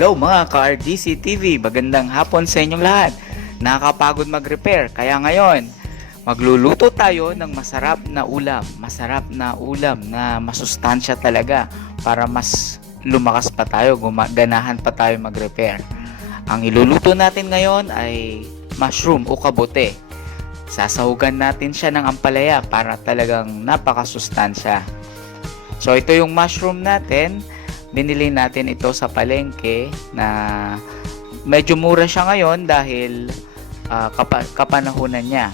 Hello mga ka-RDC TV, magandang hapon sa inyong lahat. Nakakapagod mag-repair, kaya ngayon magluluto tayo ng masarap na ulam na masustansya talaga para mas lumakas pa tayo, ganahan pa tayo mag-repair. Ang iluluto natin ngayon ay mushroom o kabote. Sasahugan natin siya ng ampalaya para talagang napakasustansya. So ito yung mushroom natin. Binili natin ito sa palengke na medyo mura siya ngayon dahil kapanahunan niya.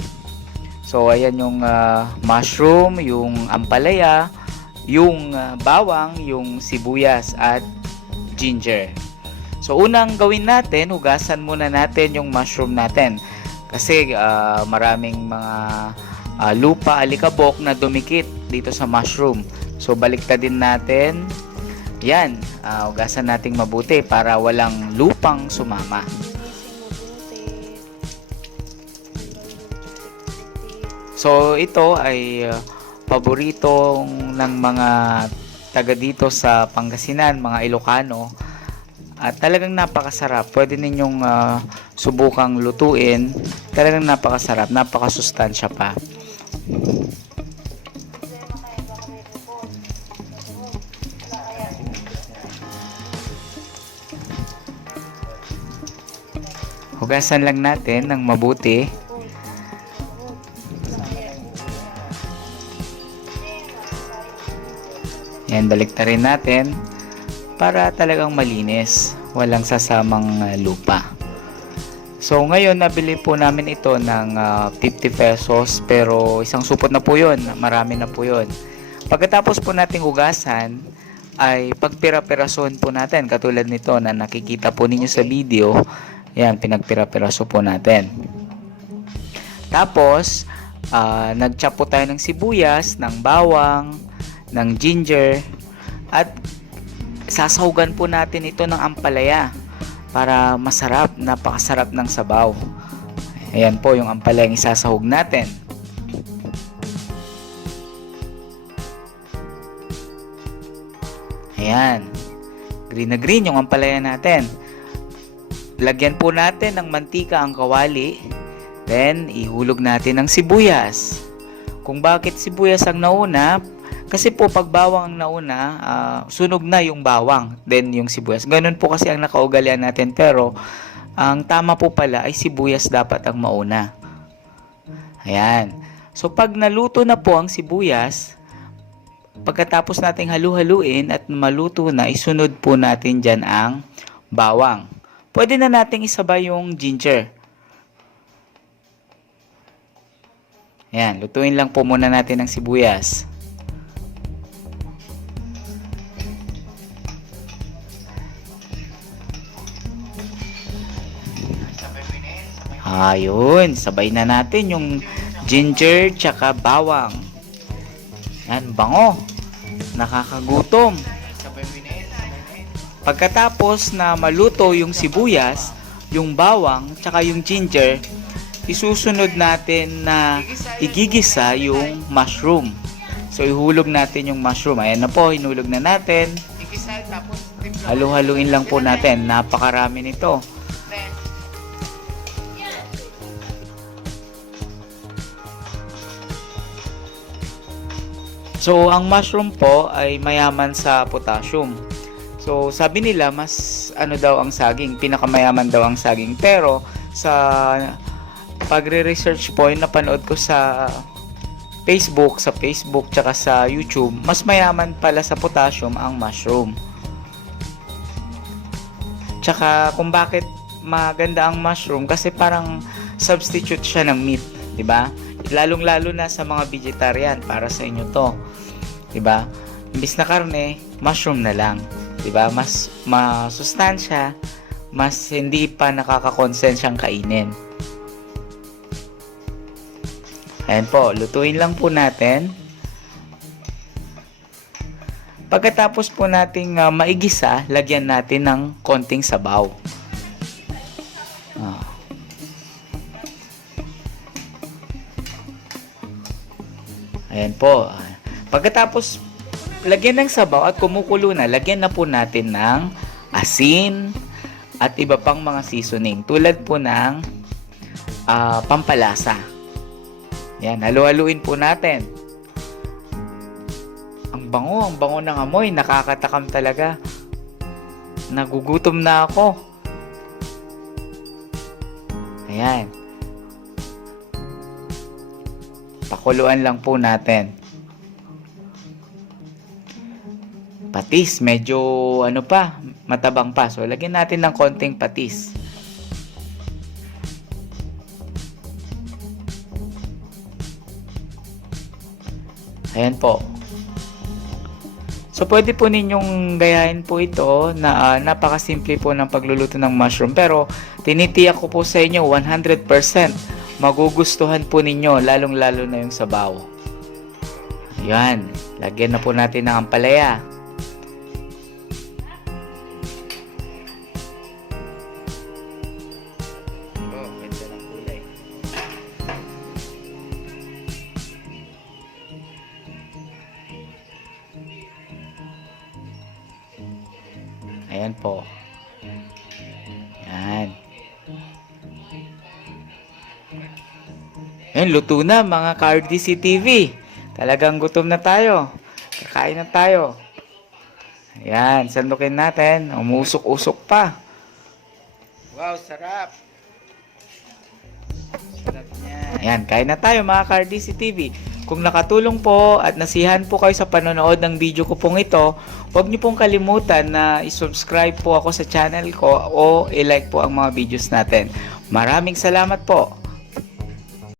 So ayan yung mushroom, yung ampalaya, yung bawang, yung sibuyas at ginger. So unang gawin natin, hugasan muna natin yung mushroom natin kasi maraming mga lupa, alikabok na dumikit dito sa mushroom. So baliktadin natin. Yan, hugasan nating mabuti para walang lupang sumama. So ito ay paborito ng mga taga dito sa Pangasinan, mga Ilocano. At talagang napakasarap. Pwede ninyong subukang lutuin. Talagang napakasarap, napakasustansya pa. Hugasan lang natin ng mabuti. Yan, baliktarin natin para talagang malinis, walang sasamang lupa. So ngayon nabili po namin ito ng 50 pesos pero isang supot na po yun, marami na po yun. Pagkatapos po nating hugasan ay pagpira-pirason po natin katulad nito na nakikita po ninyo sa video. Yan, pinagpira-piraso po natin. Tapos, nag-chop po tayo ng sibuyas, ng bawang, ng ginger, at sasahugan po natin ito ng ampalaya para masarap, napakasarap ng sabaw. Ayan po yung ampalaya yung isasahog natin. Ayan. Green na green yung ampalaya natin. Lagyan po natin ng mantika ang kawali. Then, ihulog natin ng sibuyas. Kung bakit sibuyas ang nauna, kasi po pag bawang ang nauna, sunog na yung bawang, then yung sibuyas. Ganun po kasi ang nakaugalian natin. Pero, ang tama po pala ay sibuyas dapat ang mauna. Ayan. So, pag naluto na po ang sibuyas, pagkatapos nating halu-haluin at maluto na, isunod po natin dyan ang bawang. Pwede na nating isabay yung ginger. Ayan, lutuin lang po muna natin ang sibuyas. Ayun, sabay na natin yung ginger tsaka bawang. Yan, bango. Nakakagutom. Pagkatapos na maluto yung sibuyas, yung bawang, tsaka yung ginger, isusunod natin na igigisa yung mushroom. So, ihulog natin yung mushroom. Ayan na po, hinulog na natin. Halu-haluin lang po natin. Napakarami nito. So, ang mushroom po ay mayaman sa potassium. So, sabi nila, mas daw ang saging, pinakamayaman daw ang saging. Pero, sa pagre-research po, yung napanood ko sa Facebook, tsaka sa YouTube, mas mayaman pala sa potassium ang mushroom. Tsaka, kung bakit maganda ang mushroom, kasi parang substitute siya ng meat, di ba? Lalong-lalo na sa mga vegetarian, para sa inyo to. Di ba? Imbis na karne, mushroom na lang. Diba? Mas masustansya, mas hindi pa nakakakonsensyang kainin. Ayan po, lutuin lang po natin. Pagkatapos po nating maigisa, lagyan natin ng konting sabaw. Ayan po. Pagkatapos lagyan ng sabaw at kumukulo na, lagyan na po natin ng asin, at iba pang mga seasoning tulad po ng pampalasa. Yan, halu-haluin po natin. Ang bango ng amoy, nakakatakam talaga. Nagugutom na ako. Ayan. Pakuluan lang po natin. Patis, medyo matabang pa. So, lagyan natin ng konting patis. Ayan po. So, pwede po ninyong gayahin po ito na napakasimple po ng pagluluto ng mushroom. Pero, tinitiyak ko po sa inyo 100% magugustuhan po ninyo, lalong-lalo na yung sabaw. Ayan. Lagyan na po natin ng ampalaya. Ganda ng kulay. Ayan po. Ayan. Ayan, luto na mga ka-RDC TV. Talagang gutom na tayo. Kakain na tayo. Ayan, sandukin natin. Umusok-usok pa. Wow, sarap. Sarap niya. Ayan, kain na tayo mga ka-RDC TV. Kung nakatulong po at nasihan po kayo sa panonood ng video ko pong ito, huwag niyo pong kalimutan na i-subscribe po ako sa channel ko o i-like po ang mga videos natin. Maraming salamat po.